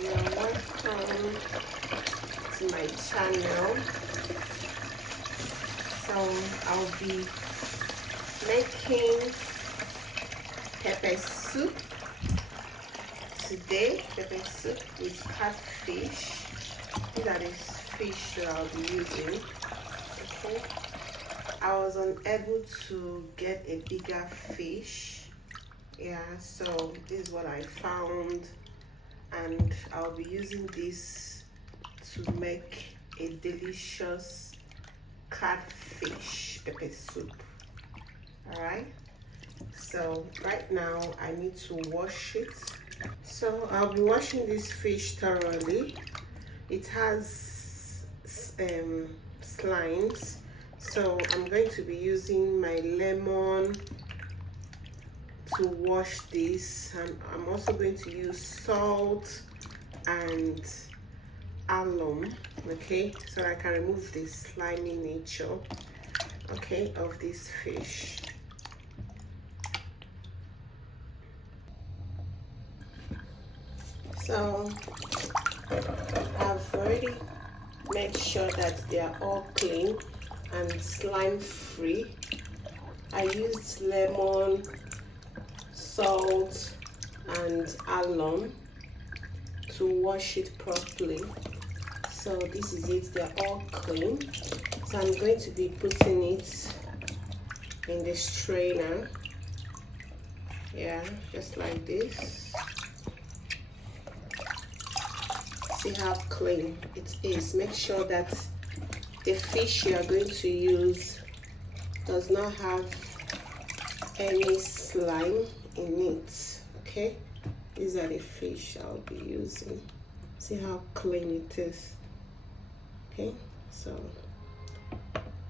You're welcome to my channel. So I'll be making pepper soup today. Pepper soup with catfish. These are the fish that I'll be using. Okay. I was unable to get a bigger fish. Yeah, so this is what I found, and I'll be using this to make a delicious catfish pepper soup. All right, so right now I need to wash it. So I'll be washing this fish thoroughly. It has slimes, so I'm going to be using my lemon to wash this, and I'm also going to use salt and alum, okay, so I can remove the slimy nature, okay, of this fish. So I've already made sure that they are all clean and slime free. I used lemon, salt and alum to wash it properly. So this is it, they're all clean. So I'm going to be putting it in the strainer. Yeah, just like this. See how clean it is. Make sure that the fish you are going to use does not have any slime in it. Okay, these are the fish I'll be using. See how clean it is. Okay, so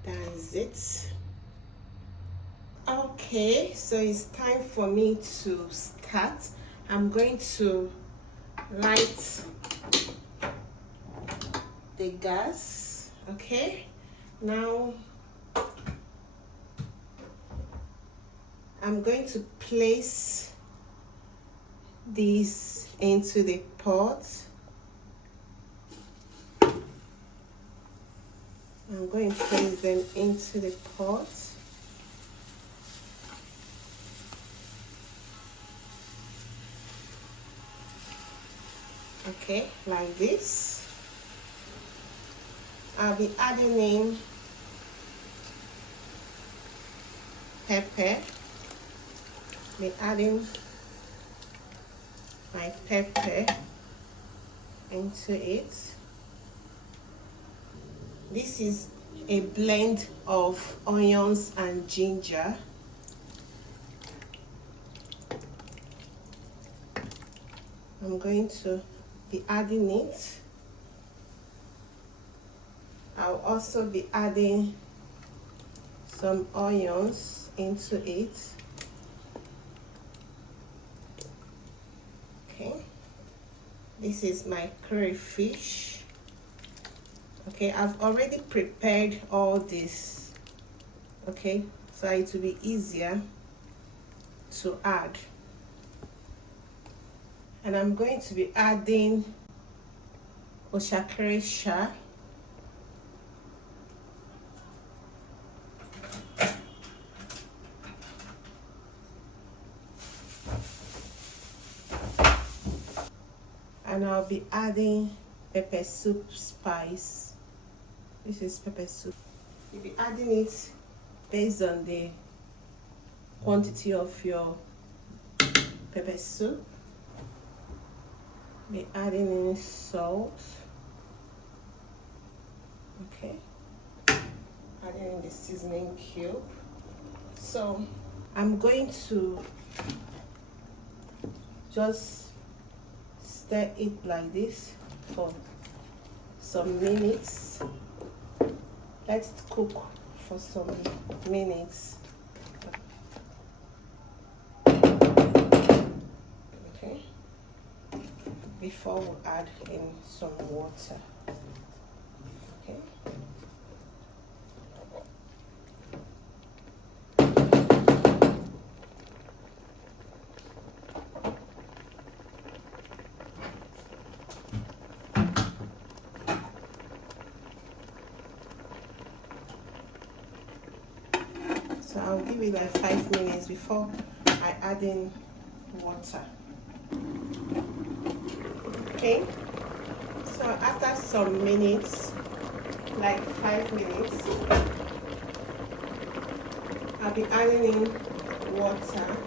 that's it. Okay, so it's time for me to start. I'm going to light the gas. Okay, now I'm going to place these into the pot. I'm going to place them into the pot. Okay, like this. I'll be adding in pepper. Be adding my pepper into it. This is a blend of onions and ginger. I'm going to be adding it. I'll also be adding some onions into it. Okay, this is my crayfish. Okay, I've already prepared all this. Okay, so it will be easier to add. And I'm going to be adding oshakresha. And I'll be adding pepper soup spice. This is pepper soup. You'll be adding it based on the quantity of your pepper soup. Be adding in salt. Okay. Adding in the seasoning cube. So I'm going to just stir it like this for some minutes. Let it cook for some minutes. Okay, before we add in some water. Okay. I'll give it like 5 minutes before I add in water. Okay, so after some minutes, like 5 minutes, I'll be adding in water.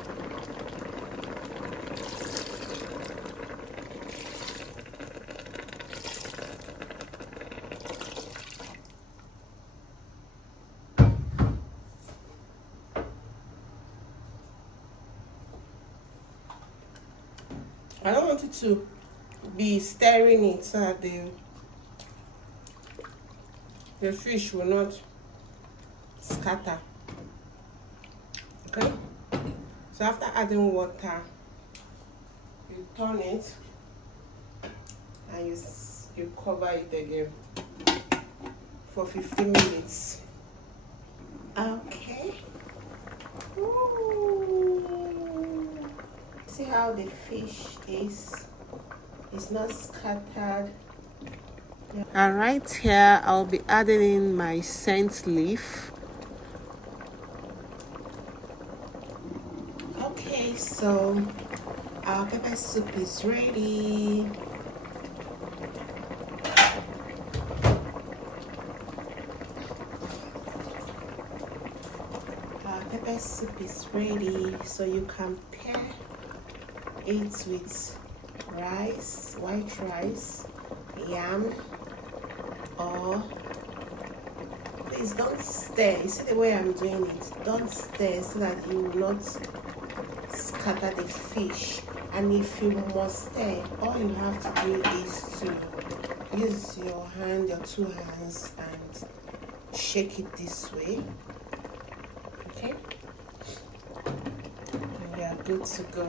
I don't want it to be stirring it so that the fish will not scatter. Okay, so after adding water, you turn it and you cover it again for 15 minutes. Okay. Ooh. See how the fish is? It's not scattered. And right here, I'll be adding in my scent leaf. Okay, so our pepper soup is ready. Our pepper soup is ready, so you can pair it with rice, white rice, yam, or please don't stir. You see the way I'm doing it? Don't stir so that you will not scatter the fish. And if you must stir, all you have to do is to use your hand, your 2 hands, and shake it this way. Okay, and we are good to go.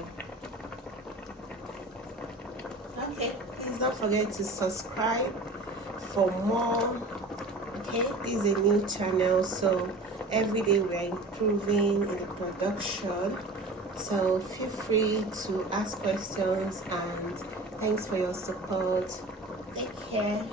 Okay, please don't forget to subscribe for more. Okay, this is a new channel, so every day we are improving in the production, so feel free to ask questions, and thanks for your support. Take care.